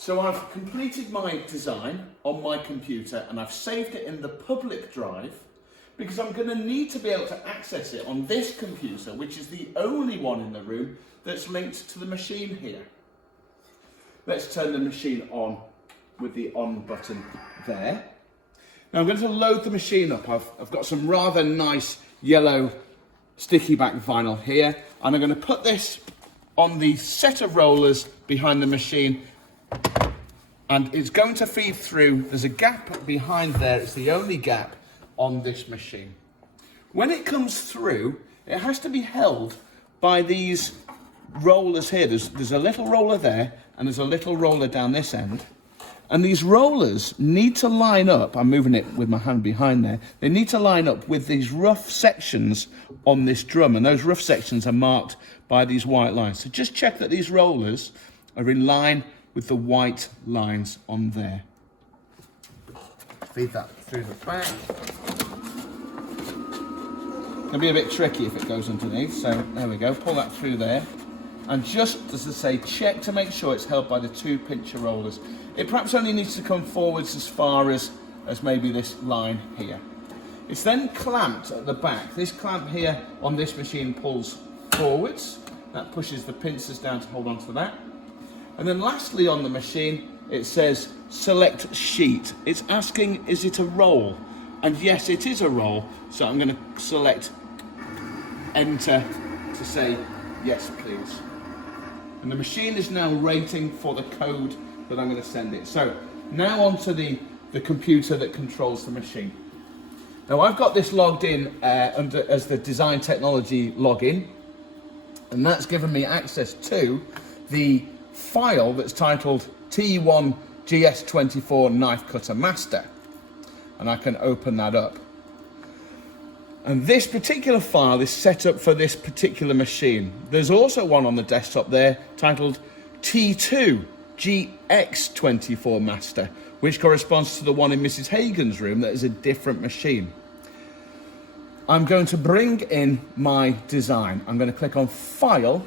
So I've completed my design on my computer and I've saved it in the public drive because I'm going to need to be able to access it on this computer, which is the only one in the room that's linked to the machine here. Let's turn the machine on with the on button there. Now I'm going to load the machine up. I've got some rather nice yellow sticky back vinyl here, and I'm going to put this on the set of rollers behind the machine, and it's going to feed through. There's a gap behind there. It's the only gap on this machine. When it comes through, it has to be held by these rollers here. There's a little roller there and there's a little roller down this end, and these rollers need to line up. I'm moving it with my hand behind there. They need to line up with these rough sections on this drum, and those rough sections are marked by these white lines. So just check that these rollers are in line with the white lines on there. Feed that through the back. It'll be a bit tricky if it goes underneath, so there we go. Pull that through there, and just as I say, check to make sure it's held by the two pincher rollers. It perhaps only needs to come forwards as far as maybe this line here. It's then clamped at the back. This clamp here on this machine pulls forwards. That pushes the pincers down to hold on to that. And then lastly on the machine, it says select sheet. It's asking, is it a roll? And yes, it is a roll. So I'm going to select enter to say yes, please. And the machine is now waiting for the code that I'm going to send it. So now onto the computer that controls the machine. Now I've got this logged in as the design technology login, and that's given me access to the file that's titled T1 GS24 Knife Cutter Master, and I can open that up. And this particular file is set up for this particular machine. There's also one on the desktop there titled T2 GX24 Master, which corresponds to the one in Mrs. Hagen's room that is a different machine. I'm going to bring in my design. I'm going to click on File,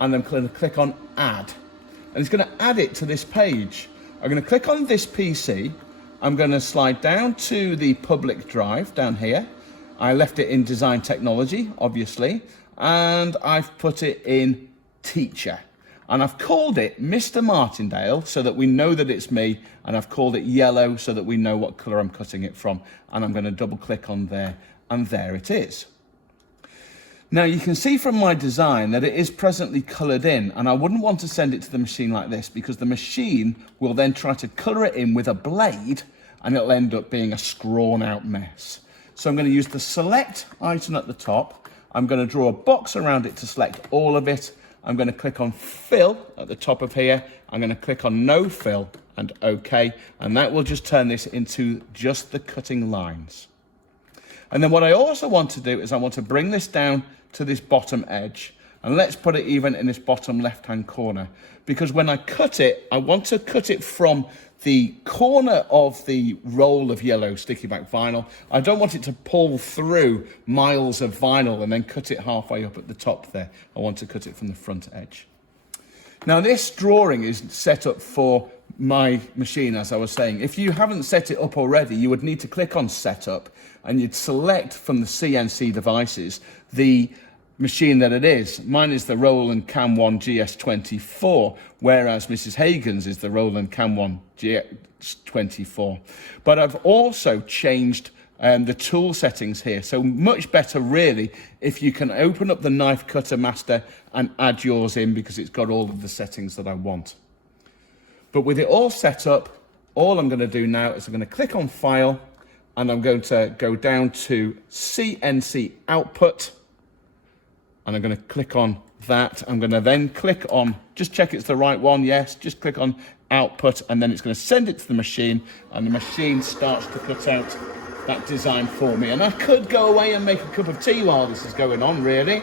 and I'm going to click on Add. And it's going to add it to this page. I'm going to click on this PC. I'm going to slide down to the public drive down here. I left it in Design Technology, obviously, and I've put it in Teacher. And I've called it Mr. Martindale so that we know that it's me, and I've called it yellow so that we know what colour I'm cutting it from. And I'm going to double click on there, and there it is. Now you can see from my design that it is presently coloured in, and I wouldn't want to send it to the machine like this because the machine will then try to colour it in with a blade and it'll end up being a scrawn out mess. So I'm going to use the select item at the top. I'm going to draw a box around it to select all of it. I'm going to click on fill at the top of here. I'm going to click on no fill and OK, and that will just turn this into just the cutting lines. And then what I also want to do is I want to bring this down to this bottom edge, and let's put it even in this bottom left hand corner, because when I cut it, I want to cut it from the corner of the roll of yellow sticky back vinyl. I don't want it to pull through miles of vinyl and then cut it halfway up at the top there. I want to cut it from the front edge. Now this drawing is set up for my machine, as I was saying. If you haven't set it up already, you would need to click on Setup, and you'd select from the CNC devices the machine that it is. Mine is the Roland Cam 1 GS24, whereas Mrs. Hagen's is the Roland Cam 1 GS24. But I've also changed the tool settings here. So much better really if you can open up the Knife Cutter Master and add yours in, because it's got all of the settings that I want. But with it all set up, all I'm going to do now is I'm going to click on File, and I'm going to go down to CNC Output, and I'm going to click on that. I'm going to then click on, just check it's the right one, yes, just click on Output, and then it's going to send it to the machine, and the machine starts to cut out that design for me. And I could go away and make a cup of tea while this is going on, really,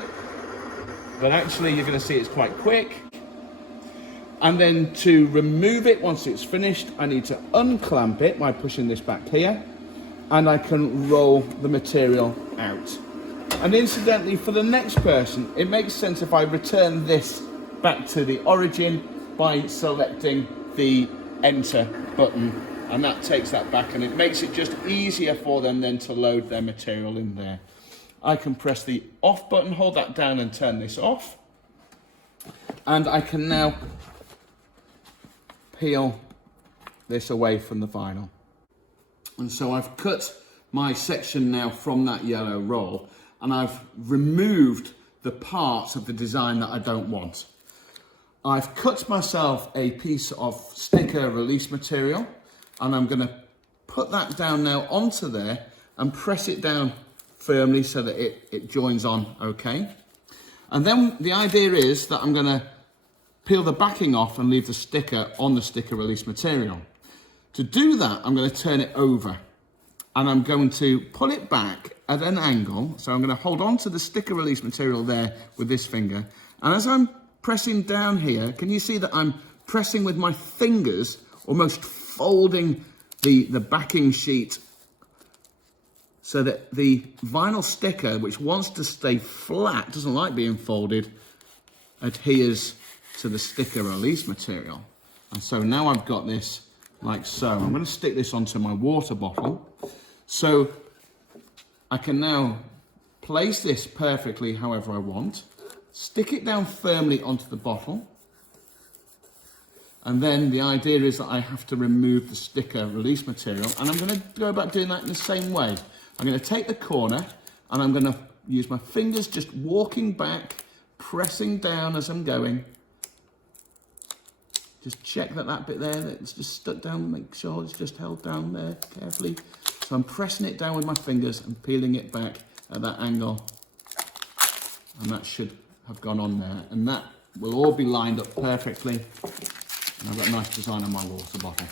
but actually you're going to see it's quite quick. And then to remove it once it's finished, I need to unclamp it by pushing this back here, and I can roll the material out. And incidentally, for the next person, it makes sense if I return this back to the origin by selecting the enter button, and that takes that back, and it makes it just easier for them then to load their material in there. I can press the off button, hold that down and turn this off, and I can now peel this away from the vinyl. And so I've cut my section now from that yellow roll, and I've removed the parts of the design that I don't want. I've cut myself a piece of sticker release material, and I'm going to put that down now onto there and press it down firmly so that it joins on okay. And then the idea is that I'm going to peel the backing off and leave the sticker on the sticker release material. To do that, I'm going to turn it over, and I'm going to pull it back at an angle. So I'm going to hold on to the sticker release material there with this finger, and as I'm pressing down here, can you see that I'm pressing with my fingers, almost folding the backing sheet so that the vinyl sticker, which wants to stay flat, doesn't like being folded, adheres to the sticker release material. And so now I've got this like so. I'm going to stick this onto my water bottle. So I can now place this perfectly however I want, stick it down firmly onto the bottle, and then the idea is that I have to remove the sticker release material, and I'm going to go about doing that in the same way. I'm going to take the corner, and I'm going to use my fingers just walking back, pressing down as I'm going. Just check that bit there that's just stuck down, make sure it's just held down there carefully. So I'm pressing it down with my fingers and peeling it back at that angle, and that should have gone on there, and that will all be lined up perfectly, and I've got a nice design on my water bottle.